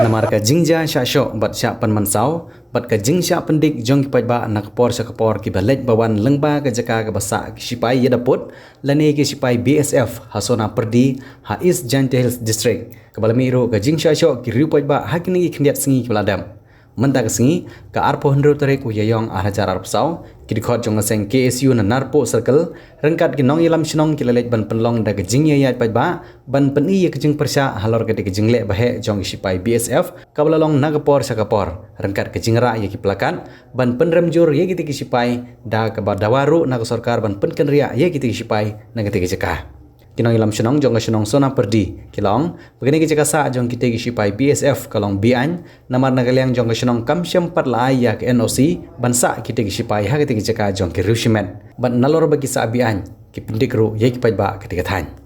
Namar ka jingja sya syok bat sya pan mansau bat ka jing sya pendik jong kipai ba nak por sya kapor ki balej bawan lengba ka jaka ka basa ki sipai yadaput lane ki sipai BSF hasona perdi ha East Giant Hills District kabalami ro ka jing sya syok ki riupai ba hakini ki khniat singi ki baladam menta ka singi ka arpo hendro tere ku yayong arajar arpsau ki dikhot jong seng KSU na narpo circle rengkat ki nong ilam sinong ki lelej ban penlong da ka jing yayat pai ba ban peni ki jing persya halor ka ki jing le bahe jong sipai BSF kabalalong nagapor sa kapor rengkat ke jingra ye ki pelakan ban penremjur ye ki sipai da ka badawaru na sorkar ban penkenria ye ki sipai na ki jeka kinong ilam sinong jong ka sinong sona perdi kilong begini ki jeka sa jong ki sipai BSF kalong bian namar nagaliang jong ka sinong kamsyam parlai ya ke NOC bansa ki sipai ha ki jeka jong ki rushiment ban nalor bagi sa bian ki pindikru ye ki pajba ki tan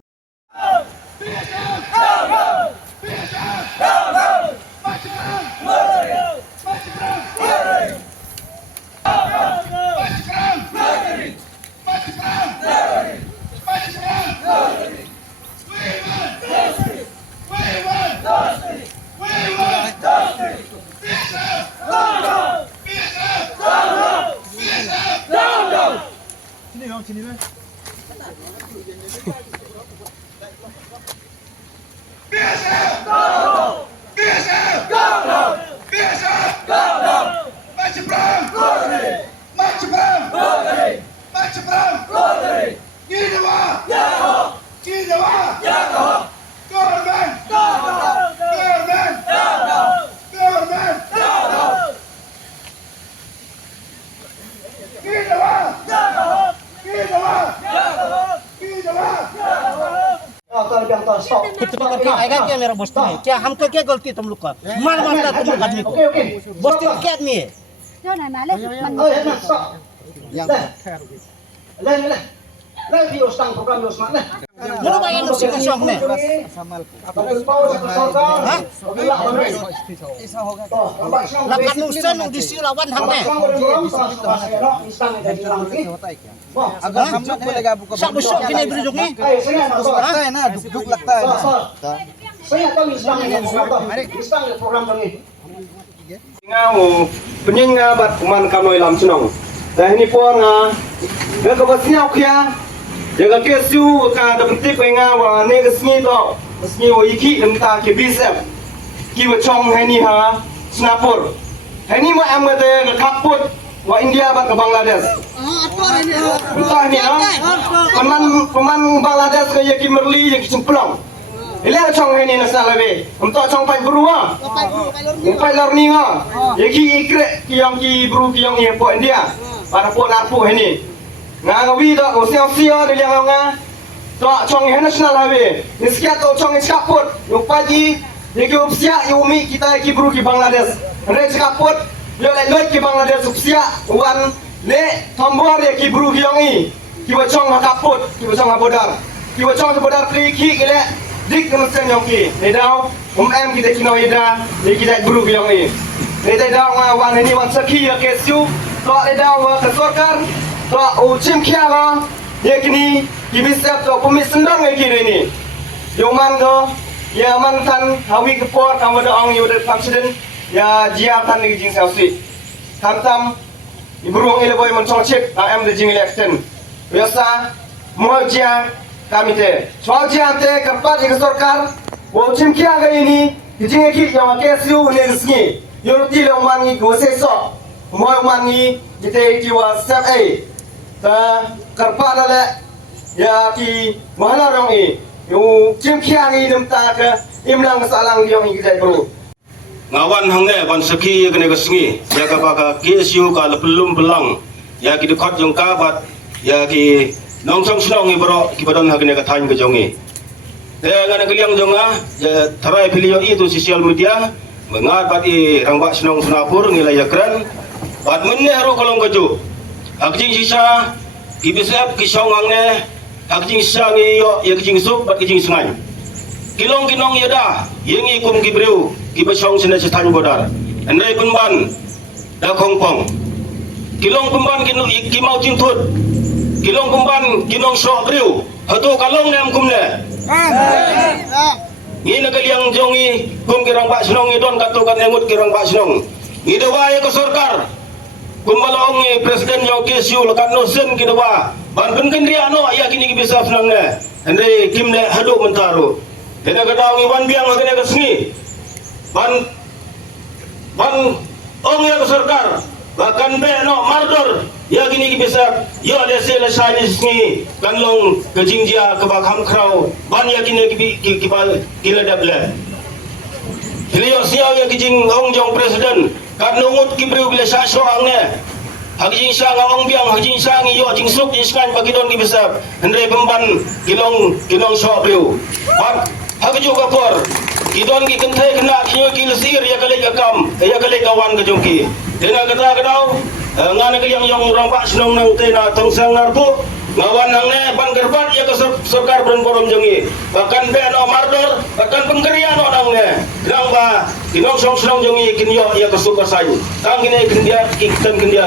Sini lah. BSF! BSF! BSF! Maju perang! Maju perang! Maju perang! Gidawa! Gidawa! Government! Government! Government! Gidawa! क्या मेरा बस्ती में क्या हमको क्या गलती तुम लोग का मार मारता तुम लोग आदमी को बस्ती में क्या आदमी है Mulu ba yan si kasong ne? Lakat nusan ng disilawan hang ne. अगर हम लोग बोलेगा आपको Sa busok kini bridog ni. लगता है ना दुख लगता है ना ngau penyeng bat kuman kanoi lam sunong dah ni pon nga ka basnya khya jaga kesu ka da pentik nga wa ne ga sngi to sngi wo iki lemta ke BSF ki wa chong hai ni ha snapur hai ni ma am ga kaput wa India bat ke Bangladesh entah ni ha peman Bangladesh ka ye ki merli ye ki cemplong ile chong hai ni na salabe umta chong pai berua pai learning ha ye ki ikre ki yang ki bru ki yang ye po India para po narpu hai ni nga ngawi to ko sia de yang nga to chong he national highway niskia to chong skaput upaji ye ki upsia yumi kita ki bru ki Bangladesh re skaput yo le loy ki Bangladesh upsia wan le tombor ye ki bru ki yang i ki wa chong kaput ki wa chong bodar ki wa chong bodar tri ki le dik kan sen yang ki ne dau em kita ki no ida ye ki dai bru ki yang i ne dai dau nga wan ni wan sakhi ya kesu to le dau ka sorkar to uchim khia ga ye kini ki bisap to komis sendang ye ki ni yoman go ya man tan hawi ke por kam da ong yu de function ya jia tan ni jing sao si tham tam ibruang ile boy mon chong chip am de jing election biasa mo jia kamite chong jia te kampat ye sarkar uchim khia ga ini jing ki yang KSU ne resmi yo ti lo man ni go se so mo man ni jite ki wa step a ta karpa dale ya ki mahana rong i yu chim khia ni dum ta ka imlang salang yong i jai bro ngawan hangne ban saki kene kesngi ya ka baka KSU ka belum belang ya ki dekat jong ka bat ya ki nong song snong i bro ki badan ha kene ka thain ke jongi ngana keliang jonga ya tharai video itu sosial media mengat bat i rangba snong sunapur ngilai yakran bat menne haro kolong keju akjing sisa ki bisap ki songangne akjing sisa ngi yo ya kijing sup bat kijing sungai kilong kinong yada yengi kum ki breu ki besong sene setan bodar andai penban da kongpong kilong penban ki mau cintut kilong penban kinong sok breu hatu kalong nem kumne ni na kaliang Bang jongi kum kirang Pak Senong idon katukan emut kirang Pak Senong. Ngidawa ya ke sorkar. Kumbalong presiden yang kesu lekat nosen kidawa. Ban penkendria no ya kini bisa senang ne. Andre kim ne haduk mentaru. Dena kadang iwan biang kene kesengi. Ban ong ya ke sorkar. Bahkan be no mardor ya kini bisa yo ada sel sani sengi kanlong kejingjia ke bakham krau. Ban ya kini kila dable. Hilio siau ya kijing ong jong presiden kan nungut kibriu bila sa soang ne haging sa ngawang biang haging sa ngi yo jing suk jiskan bagi don ki besar hendre pemban kilong so briu pat hagju kapor kidon ki kentai kena kinyo ki lesir ya kale akam ya kale kawan ke jongki dena kata kadau ngane ke yang orang Pak Senong nang tena tongsang narpu ngawan nang ne ban gerbat ya ke sorkar bron borom jongi bahkan be no mardor bahkan pengkerian no nang ne nang ba kinong song jongi kinyo ya ke sukar sayu tang kini kindia kitan kindia